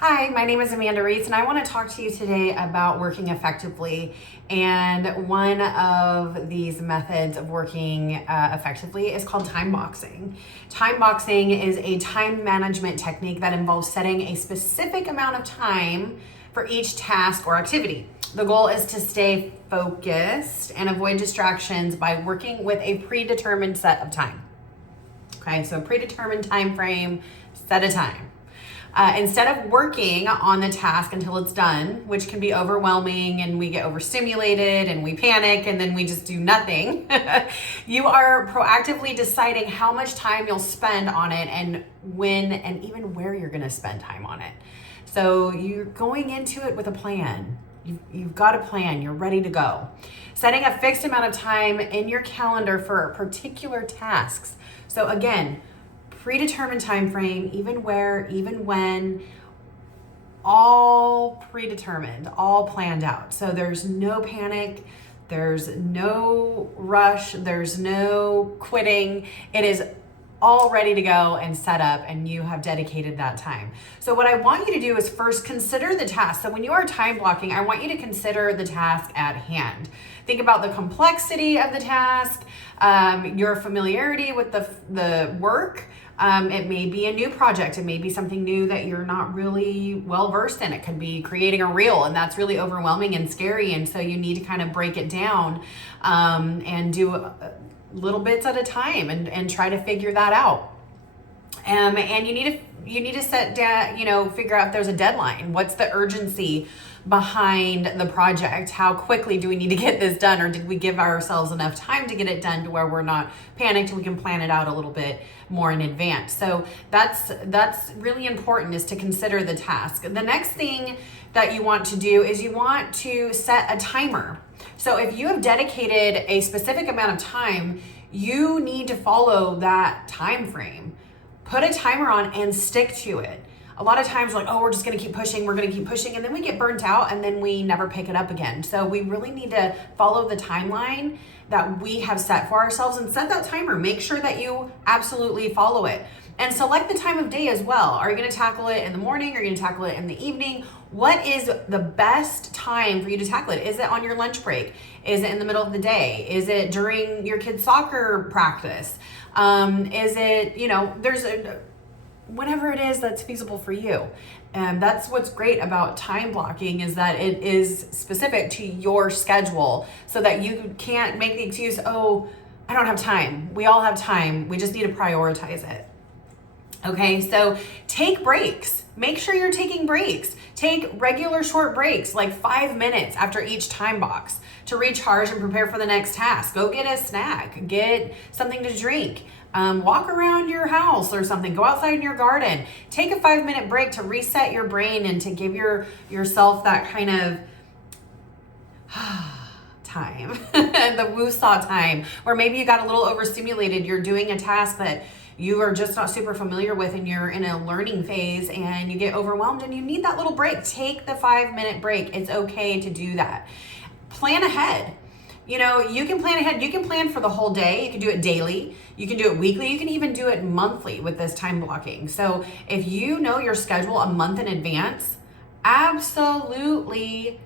Hi, my name is Amanda Reitz, and I want to talk to you today about working effectively. And one of these methods of working effectively is called time boxing. Time boxing is a time management technique that involves setting a specific amount of time for each task or activity. The goal is to stay focused and avoid distractions by working with a predetermined set of time. Okay, so predetermined time frame, set a time. Instead of working on the task until it's done, which can be overwhelming and we get overstimulated and we panic and then we just do nothing, you are proactively deciding how much time you'll spend on it and when and even where you're going to spend time on it. So you're going into it with a plan. You've got a plan. You're ready to go. Setting a fixed amount of time in your calendar for particular tasks. So again, predetermined time frame, even where, even when, all predetermined, all planned out. So there's no panic, there's no rush, there's no quitting. It is all ready to go and set up, and you have dedicated that time. So what I want you to do is first consider the task. So when you are time blocking, I want you to consider the task at hand. Think about the complexity of the task, your familiarity with the work. It may be a new project. It may be something new that you're not really well versed in. It could be creating a reel, and that's really overwhelming and scary. And so you need to kind of break it down and do little bits at a time and try to figure that out. And you need to set down, figure out if there's a deadline. What's the urgency behind the project? How quickly do we need to get this done? Or did we give ourselves enough time to get it done to where we're not panicked and we can plan it out a little bit more in advance? So that's really important, is to consider the task. The next thing that you want to do is you want to set a timer. So if you have dedicated a specific amount of time, you need to follow that time frame. Put a timer on and stick to it. A lot of times we're like, oh, we're just gonna keep pushing, and then we get burnt out and then we never pick it up again. So we really need to follow the timeline that we have set for ourselves and set that timer. Make sure that you absolutely follow it. And select the time of day as well. Are you gonna tackle it in the morning? Are you gonna tackle it in the evening? What is the best time for you to tackle it? Is it on your lunch break? Is it in the middle of the day? Is it during your kid's soccer practice? Is it, whatever it is that's feasible for you. And that's what's great about time blocking, is that it is specific to your schedule, so that you can't make the excuse, oh, I don't have time. We all have time. We just need to prioritize it. Okay, so take breaks. Make sure you're taking breaks. Take regular short breaks, like 5 minutes after each time box, to recharge and prepare for the next task. Go get a snack, get something to drink, walk around your house or something, go outside in your garden. Take a 5-minute break to reset your brain and to give yourself that kind of time, the woo-saw time, or maybe you got a little overstimulated. You're doing a task that you are just not super familiar with and you're in a learning phase and you get overwhelmed and you need that little break. Take the 5-minute break. It's okay to do that. Plan ahead. You can plan ahead. You can plan for the whole day. You can do it daily. You can do it weekly. You can even do it monthly with this time blocking. So if you know your schedule a month in advance, absolutely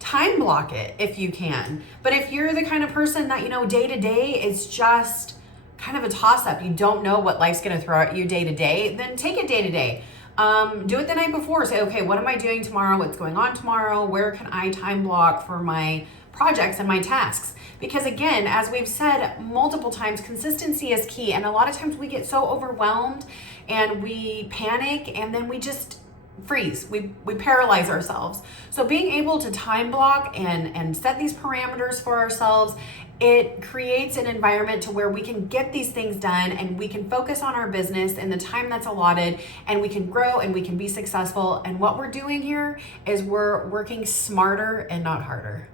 time block it if you can. But if you're the kind of person that, day to day is just kind of a toss-up, you don't know what life's going to throw at you day to day, then take it day to day. Do it the night before. Say, okay, what am I doing tomorrow? What's going on tomorrow? Where can I time block for my projects and my tasks? Because again, as we've said multiple times, consistency is key. And a lot of times we get so overwhelmed and we panic and then we just freeze. We paralyze ourselves. So being able to time block and set these parameters for ourselves, it creates an environment to where we can get these things done and we can focus on our business in the time that's allotted, and we can grow and we can be successful. And what we're doing here is we're working smarter and not harder.